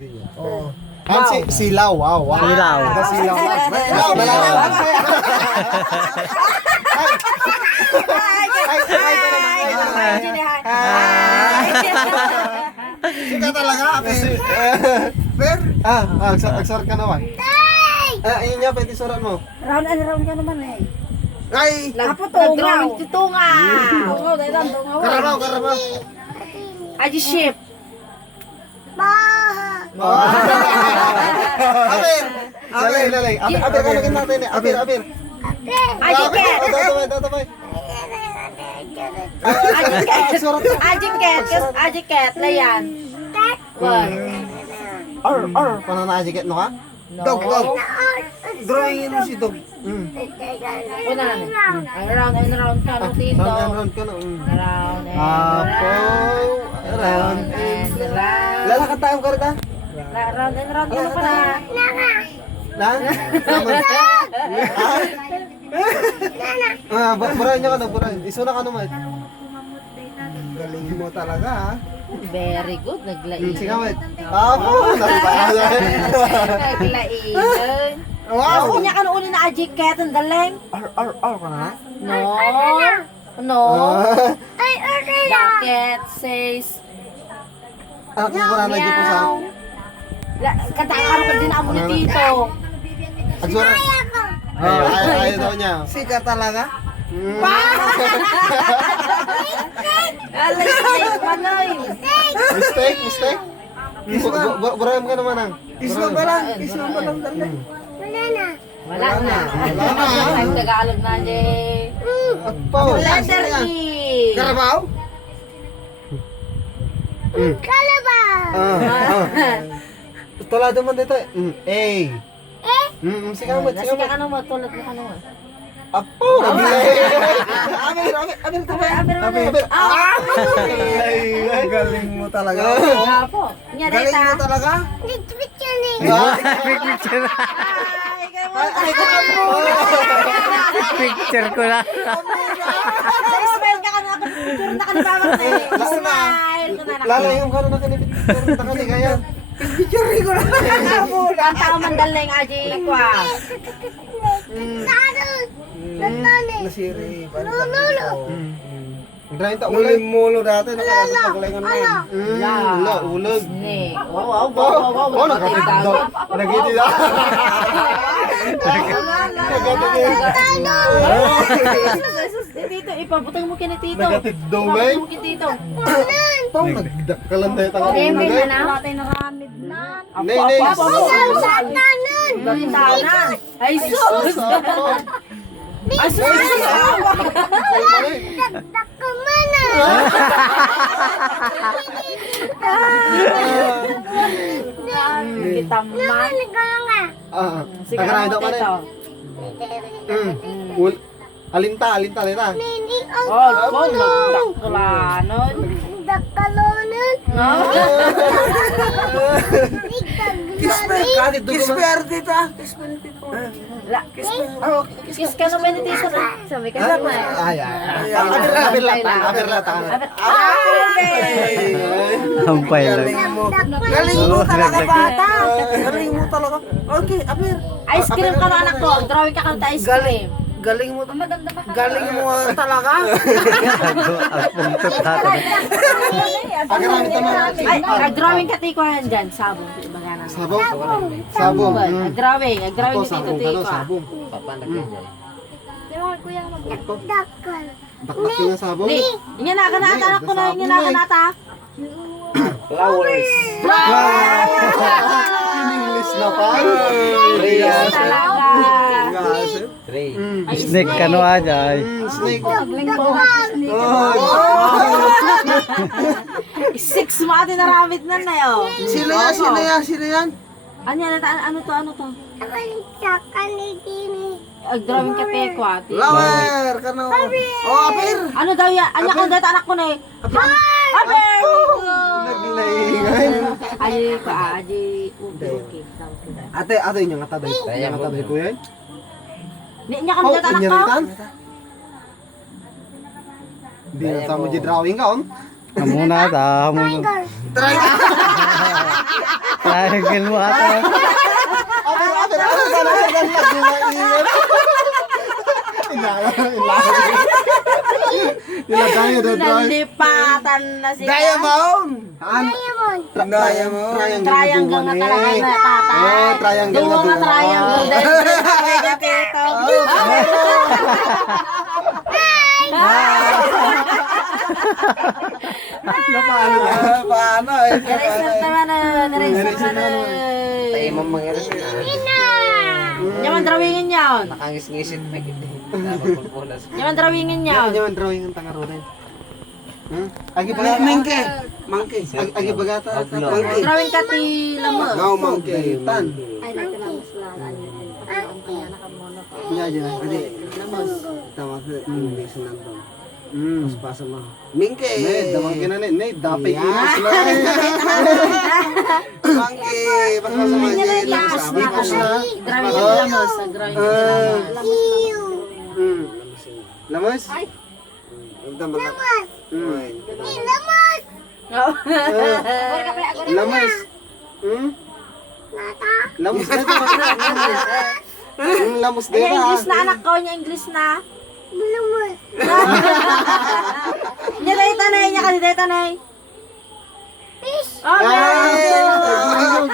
Oo. Silaw, wow. Silaw. Silaw. Sika talaga, Per. Agsar ka naman. Ayun niya, pwede surat mo. Round and round ka naman eh. Ay! Nag-drawing si Tunga. Oo, dahil ang Tunga. Karabaw. Aji ship. Abir. Lalay. Abir, kalagin natin eh. Abir. Aji cat. Tatabay. Aji cat na yan. What? Pananajiket no ka? No. Dog. Drawingin mo si Dog. Una na. Around and round ka ng tito. Round ka na. Around and Apo. round and round. Lalakad tayo ka rin Round and round ka na pala. Na? Burahin niya ka na, burahin. Isuna ka naman. Galing mo talaga ha. Very good. Naglain. Sige wait. Apo. Naglain. Wow. Niya ka noon na Aji cat ang daling. Ar ka na? No. Bucket says Anak mo na lagi po sa... Katakarong ka din ako ni Tito. Agsura. Ayaw daw niya. Sika talaga? Alas na manoy. Mistake? Burahin ka naman ang. Isma ba lang dali. Wala na. Ay, Tagalog na niya. Apo. Letter E. Karabaw? Tulad naman dito. A. Sige mo. Sige ka naman, tulad mo ka naman. Apo. Abir. Galing mo talaga. Nga po. Nga Galing mo data. talaga? Ay, Picture ko na. Smile ka na ako. Picture na ka ni Mama Tay. Smile ko na na. Lalayong ka na nakanipit. Kaya. Picture ko na. Ang tao mandaling Aji kwa. Nasiri. Drawing ta Uloy ulag. mulo dati. Nakakapaglingan na yun. Ulag. Snake. Wow. Nakatid daw. Nagitid daw. Tito, ipabutang mo kina Tito. Nagatid daw, guys. Ipabutang mo kina Tito. Pang nagdakalan tayo tanga Okay, ulo may guys. na. Patay na ramid na. Nay, nay. Tanan. Ay, sus. Ay, sus. Kitaman. Sige, Tagarami daw pa rin. Tito. Alinta. Oh, phone nagdaklanon. No? Kisper dito ah. Kiss ka naman ni Tito. Sabi ka naman. Abir lata. Hampay lang. Galing mo talaga bata. Galing mo talaga. Okay, Abir. Ice cream ka na anak ko. Drawing ka kanta ice cream. Galing mo. Galing mo talaga. Nag-drawing ka tiko yan dyan. Sabong. Bagana. Sabong. Nag-drawing Ako, ka tito sabong ka tiko. no, sabong. Bakbak yung sabong. Ni, inyo na kanata anak ko na. Inyo na kanata. Flowers. English na pa. Talaga. Snake ka no aja. Snake. Six mo ate naramit na na yun. Sino yan? Ano to? Nag-drawing ka tiko ate. Flower. Kano. Oh, Abir. Ano daw yan? Anya ka data anak ko na eh. Aber! Naglaingay. Aji. Okay. Ate inyo nga tabay. Nga tabay ko yan. Nya ka data anak ko? Inyaritan? Di na sa mo di drawing ka on. Amo na ta, amo. Try. Triangle mo ata. Nalipatan na si Diamond! Triangle na talaga na tatay. Triangle Duwa nga triangle. Dahil niya kito. Paano eh? Nareserve naman na. Nareserve na. Tayo mong mangyari siya. Yaman drawingin yun. Nakangis-ngisit pa kita. Yaman drawingin yun. Yung drawing ng tangarorin. Agi baga. Mangke. Mangke. Agi baga ta. Drawing ka ti lamo. Now monkey. Tan. Ay, nagkalamas lang. Ang kaya nakamono ko. Iya aja. Adi. Lamos. Tama ko English na to. Hmm. Pasa mo. Mingke. Ne, damang kinane. Ne, dapat Yeah. English na. Mangke. Pasa mo mangke. Ipos na. Drawing ka lamos. Drawing ka Hmm. Lamas? Lamas. Hmm? Lamus na ito. Lamus din Ay, English na anak ko. Niya English na. Niya dahil tanay. Niya kasi dahil tanay. Oh, very good.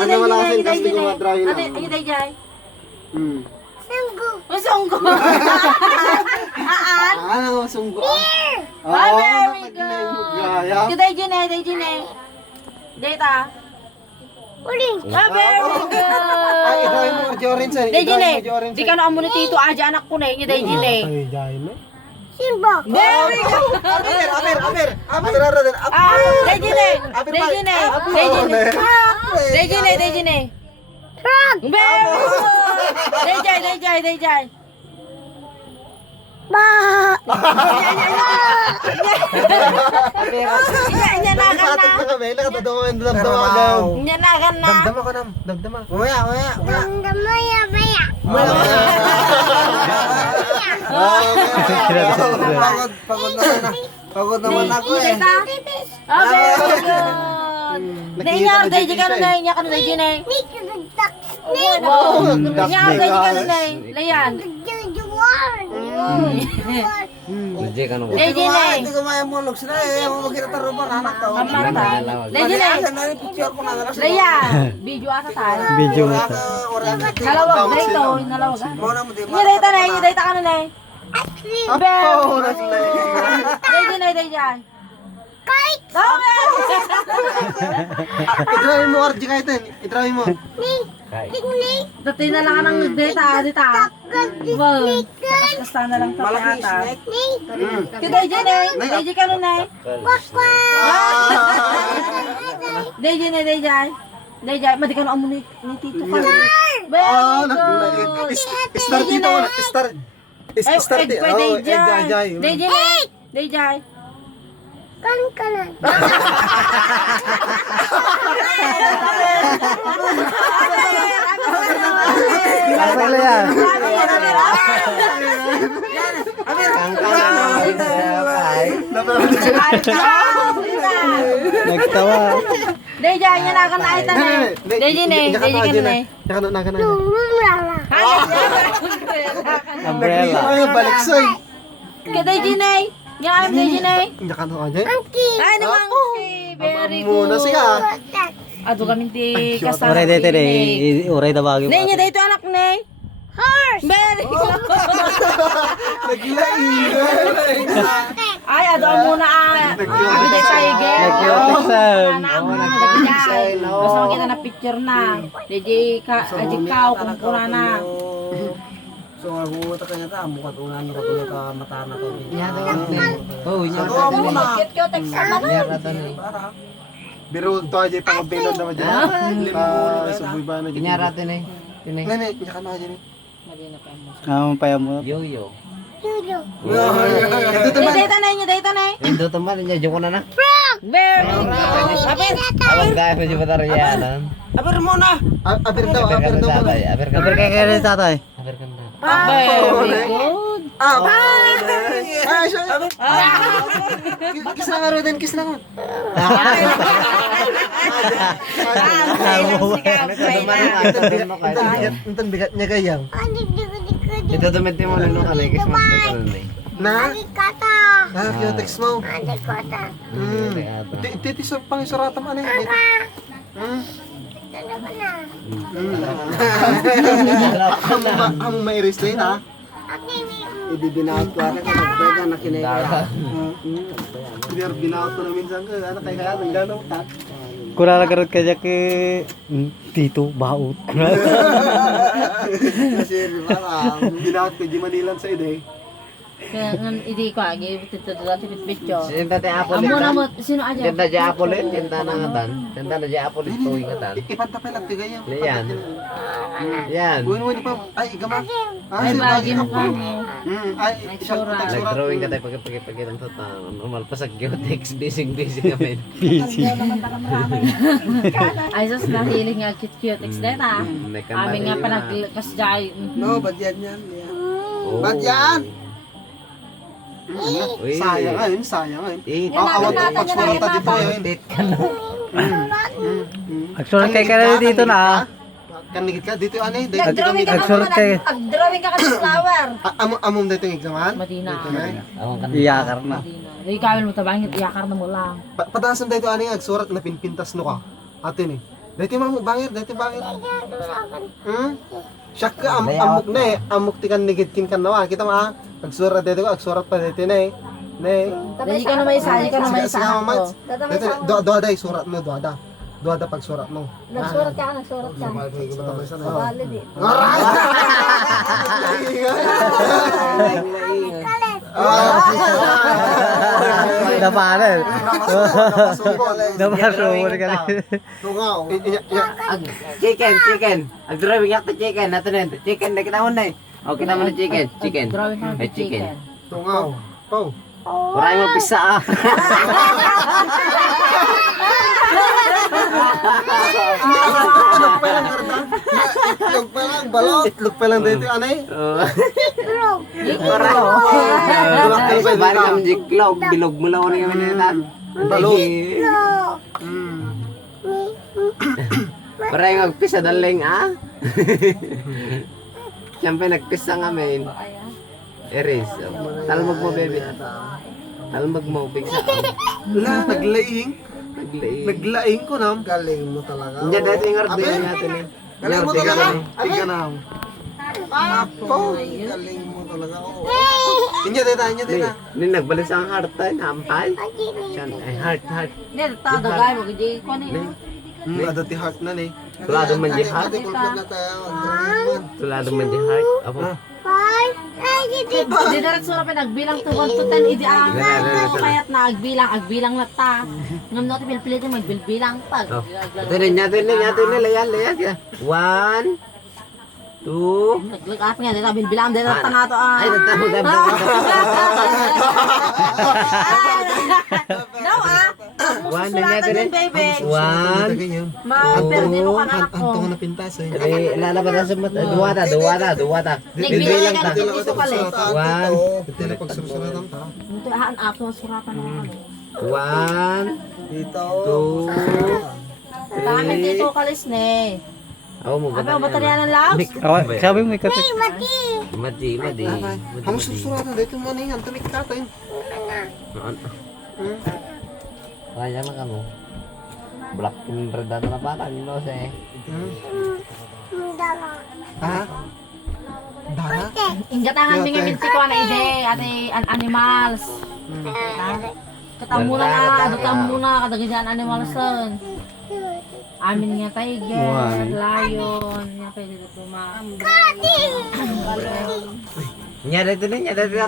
Ano malasin kasi ko ma-drawing na. Ay, day jay. Hmm. Masunggo. Aan? Ano sunggo? Ah, very Gaya. good. Day jine, day jine. Data. Ah, very Ay, drawing mo good. orange sa. Day jine. Di ka na amo ni Tito Aja anak ko na yun. Day jine. Very good. Ah, day jine. Day jine. Day jine. Day jine, day jine. Very good. Day jay, day jay, day jay. Inya na kan na. Nakatatawa yung damdama. Inya na kan na. Damdama ka nam. Damdama. Mamaya. Pagod naman na. Pagod naman ako eh. Ah, very good. Nainya, day jay ka na, inya ka na, day jay na. Wow. Inya, day jay ka na, layan. Lejek kan mo. Day jay na. Hindi ko mayamulog sila eh. Makikita tarupan anak to. Amata. Day jay na. Nari picture ko na nila. Layan. Video ata tayo. Video mo ta. Nalawag, dito. Nalawag. Muna mo di Inya, day ta na, inya, day ta ka na, nay. Apo! Day jay na, day jay. Kite! Idrawin mo, RG kahit yun. Idrawin mo. Dati na lang ka ng data, dita. Wow. Kasta na lang pa Malaki ata. snake. Kita dyan eh. Dayjay ka nun eh. Dayjay na, dayjay. Dayjay, madi ka na amo ni Tito ka. Oh, Very good. start dito. Start. Start dito. Pwede Oh, dayjay. Dayjay na. Dayjay. Apa lah ya? Nagtawa. Dayjay, niya na ka na ay tanay. Dayjay na, dayjay ka na eh. Umbrella. Ay, baliksoy. Kaya dayjay na eh. Niya ay dayjay na eh. Hindi ka na aja. Ay, naman. Very Muna good. siya. Ato kami ti kasama. Uray dito ni. Uray da bagyo. Nay niya dito anak ni. Horse. Very good. Ay, ato ang muna abi di tiger. Nag-Texan. Basta makita na picture na. DJ ka, aji kao kung kuna na. So, huwata ka niya ta. Mukha tungan niya ka ka mata na to. Oh, nya. Cute text man. Biro to aja pang bilod naman dyan. Subuy ba na dyan. Kinyarate ni. Tinay. Nene, hindi ka na aja ni. Ang paya mo. Yo-yo. Data na niya, data na. Indo teman nya joko na na. Very good. Apir. Awag dai mo jibata riyanan. Aber mo na. Aber daw muna. Aber kay kay tatay. Aber kan. Very good. Ay, siya. Kiss na nga rin din, kiss na nga. Intan bigat niya kayang. Ito dumitin mo lang ka na. Kiss mo ka na eh. Na? Cutex mo. Titi sa pangisaratam ano yun? Ang mairis na yun ha? Ibibinaot ko ako sa pwede na kinaya. Biar binaot ko na minsan ka. Ano kaya kaya? Nagdalaw ka? Kurang lagarot ka dyan kay Tito, baut. Kasi parang Binaot ko di Manilan sa ide. Kaya nga, hindi ko agi, tito dati pitpityo. Sinta ti Apple. Amo na mo, sino aja? Sinta di Apple. Sinta na nga tan. Sinta na di Apple. Tuwing nga tan. Ipantapay lang tigay yan. Yan. Yan. Buwan pa. Ay, igama. Ay, bagi mo ka mo. Ay, Nagsura. Nag-drawing ka tayo pagkipagkipagkit ang tatang. Normal pa sa geotex. Busy kami. Ay, sus, nahiling nga cute-cute. Exdeta. Amin nga pa nagkasjay. no, ba't yan yan? Oh. Ba't yan? Uy. sayang ayun, sayang ayun. Awat ang pagsuwata dito ayun. Actually, kay ka dito na. Kanigit ka dito ano eh. Nag-drawing ka Nagsurat naman, kayo. nag-drawing ka kasi flower. Amom dito yung examan. Madina. Awang ka na. Iyakar na. Madina. Hindi kawin mo tabangit, iyakar na mo lang. Patasan dito ano yung agsurat na pinpintas no ka. Atin eh. Dito mo bangir, dito bangir. Siyak ka amok na eh. Amok ti kan nigitkin kan nawa. Kita ma. Agsurat dito ko, agsurat pa dito na eh. Ne. Hindi ka na may isa, hindi ka na may isa. Sige mama. Dito doada surat mo doada. Doada pag surat mo. Nagsurat ka, nagsurat ka. Valid eh. Napanan. Napasumol ka na. Tungaw. Chicken. Nag-drawing ka to chicken. Natin chicken na kita mo na eh. O, kita mo na chicken. Drawing ka Ay, ng chicken. chicken. Tungaw. Pau. Maraming mo pisa ah. Itlog pa lang karta. Itlog pa lang balot. Itlog pa lang dito ano eh. Bari kami jiklog. Bilog mo lang ulit kami nila. Balot. Maraming magpisa daling ah. Siyempre nagpisa nga men. Eris. Talmag mo baby. Talmag mo. Bigsa. La, naglaing. Naglaing. Naglaing ko nam. Galing mo talaga. Hindi dati yung ordin natin eh. Galing mo talaga. Tiga nam. Apo, galing mo talaga. Inya dito, inya dito. Hindi nagbalik sa heart tayo. Nampay. Ay heart. Hindi, tagagay mo, hindi ko na yun. Ada ti heart na ni. Tulado man di heart. Complete na tayo. Tulado man di heart. Apo. Di darat sura pa nagbilang to 1 to 10 idi ang kaya't agbilang na ta. Ngam no ti pilpilit magbilbilang pag. Oh. Ito niya. Layan. 1, 2. Naglagat nga dito bilbilang dito tanga to ah. Ay, nagtamo. No ah. One, Sulatan din baby. 1. Ma-perdino ka na ako. Anto na pintas eh. Lalabas na sa mata. Duwata. Nagbilang ka din dito pala. 1, Ito na pagsusuratan ta. Ito haan up mo suratan mo. 1, Dito. 2. Dami dito kalis ne. Ako mo ba? Apa baterya ng labs? Sabi mo ikaw. Madi. Ang susuratan dito mo ni anto ni kata yun. Kaya na kamo. Black and red na parang no say. Ha? Dana? Inggatangan mi nga minti ko na ide ate animals. Katamuna kadaghan animals son. Amin nga tiger, lion, nga pwede dito ma. Nya dito tayo.